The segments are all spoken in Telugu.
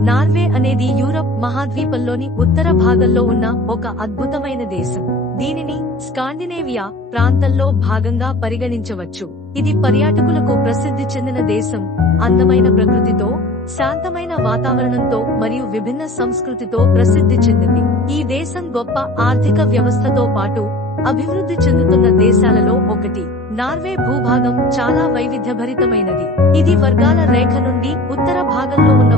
నార్వే అనేది యూరప్ మహాద్వీపంలోని ఉత్తర భాగంలో ఉన్న ఒక అద్భుతమైన దేశం. దీనిని స్కాండినేవియా ప్రాంతంలో భాగంగా పరిగణించవచ్చు. ఇది పర్యాటకులకు ప్రసిద్ధి చెందిన దేశం. అందమైన ప్రకృతితో శాంతమైన వాతావరణంతో మరియు విభిన్న సంస్కృతితో ప్రసిద్ధి చెందింది. ఈ దేశం గొప్ప ఆర్థిక వ్యవస్థతో పాటు అభివృద్ధి చెందుతున్న దేశాలలో ఒకటి. నార్వే భూభాగం చాలా వైవిధ్యభరితమైనది. ఇది వర్గాల రేఖ నుండి ఉత్తర భాగంలో ఉన్న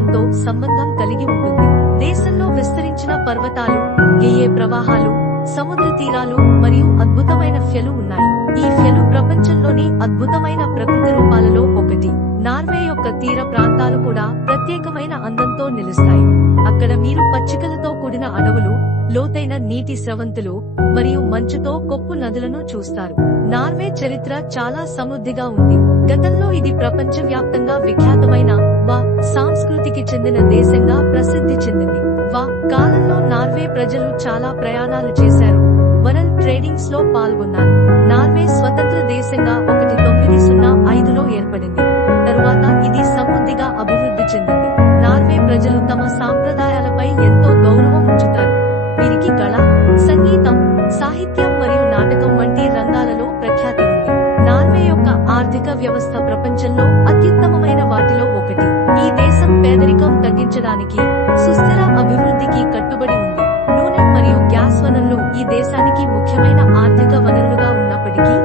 ప్రాంతంతో సంబంధం కలిగి ఉంటుంది. దేశంలో విస్తరించిన పర్వతాలు గేయే ప్రవాహాలు సముద్ర తీరాలు మరియు అద్భుతమైన ఫ్యలు ఉన్నాయి. ఈ ఫ్యలు ప్రపంచంలోని అద్భుతమైన ప్రకృతి రూపాలలో ఒకటి. నార్వే యొక్క తీర ప్రాంతాలు కూడా ప్రత్యేకమైన అందంతో నిలుస్తాయి. అక్కడ మీరు పచ్చికలతో కూడిన అడవులు లోతైన నీటి స్రవంతులు మరియు మంచుతో కొప్పు నదులను చూస్తారు. నార్వే చరిత్ర చాలా సమృద్ధిగా ఉంది. గతంలో ఇది ప్రపంచవ్యాప్తంగా విఖ్యాతమైన వా చెందిన దేశంగా ప్రసిద్ధి చెందింది. వా కాలంలో నార్వే ప్రజలు చాలా ప్రయాణాలు చేశారు. వరల్డ్ ట్రేడింగ్స్లో పాల్గొన్నారు. నార్వే స్వతంత్ర దేశంగా ఒకటి తొమ్మిది సున్నా ఐదులో ఏర్పడింది. తరువాత ఇది సమృద్ధిగా అభివృద్ధి చెందింది. నార్వే ప్రజలు తమ సాంప్రదాయాలపై ఎంతో గౌరవం ఉంచుతారు. వీరికి కళ సంగీతం సాహిత్యం మరియు నాటకం వంటి రంగాలలో ప్రఖ్యాతి ఉంది. నార్వే యొక్క ఆర్థిక వ్యవస్థ ప్రపంచంలో అత్యుత్తమమైన తగ్గించడానికి సుస్థిర అభివృద్ధికి కట్టుబడి ఉంది. నూనె మరియు గ్యాస్ వనరులు ఈ దేశానికి ముఖ్యమైన ఆర్థిక వనరులుగా ఉన్నప్పటికీ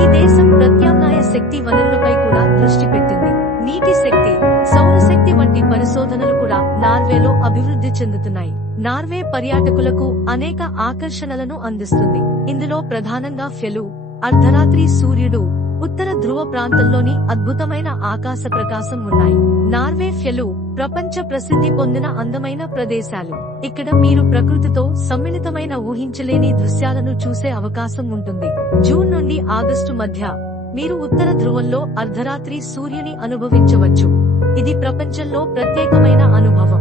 ఈ దేశం ప్రత్యామ్నాయ శక్తి వనరులపై కూడా దృష్టి పెట్టింది. నీటి శక్తి సౌరశక్తి వంటి పరిశోధనలు కూడా నార్వేలో అభివృద్ధి చెందుతున్నాయి. నార్వే పర్యాటకులకు అనేక ఆకర్షణలను అందిస్తుంది. ఇందులో ప్రధానంగా ఫెలు అర్ధరాత్రి సూర్యుడు ఉత్తర ధ్రువ ప్రాంతంలోని అద్భుతమైన ఆకాశ ప్రకాశం ఉన్నాయి. నార్వే ఫెలు ప్రపంచ ప్రసిద్ధి పొందిన అందమైన ప్రదేశాలు. ఇక్కడ మీరు ప్రకృతితో సమ్మిళితమైన ఊహించలేని దృశ్యాలను చూసే అవకాశం ఉంటుంది. జూన్ నుండి ఆగస్టు మధ్య మీరు ఉత్తర ధ్రువంలో అర్ధరాత్రి సూర్యుని అనుభవించవచ్చు. ఇది ప్రపంచంలో ప్రత్యేకమైన అనుభవం.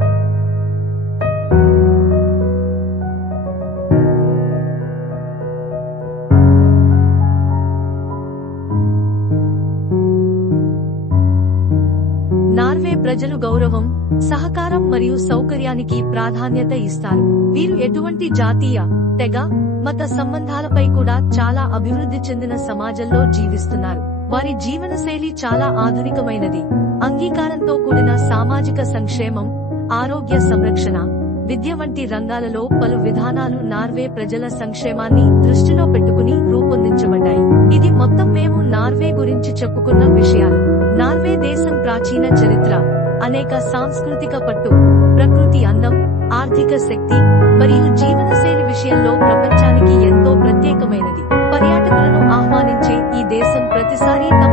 ప్రజలు గౌరవం సహకారం మరియు సౌకర్యానికి ప్రాధాన్యత ఇస్తారు. వీరు ఎటువంటి జాతీయ తెగ మత సంబంధాలపై కూడా చాలా అభివృద్ధి చెందిన సమాజంలో జీవిస్తున్నారు. వారి జీవనశైలి చాలా ఆధునికమైనది. అంగీకారంతో కూడిన సామాజిక సంక్షేమం ఆరోగ్య సంరక్షణ విద్య వంటి రంగాలలో పలు విధానాలు నార్వే ప్రజల సంక్షేమాన్ని దృష్టిలో పెట్టుకుని రూపొందించబడ్డాయి. ఇది మొత్తం మేము నార్వే గురించి చెప్పుకున్న విషయాలు. నార్వే దేశం ప్రాచీన చరిత్ర అనేక సాంస్కృతిక పట్టు ప్రకృతి అందం ఆర్థిక శక్తి మరియు జీవనశైలి విషయంలో ప్రపంచానికి ఎంతో ప్రత్యేకమైనది. పర్యాటకులను ఆహ్వానించే ఈ దేశం ప్రతిసారి తమ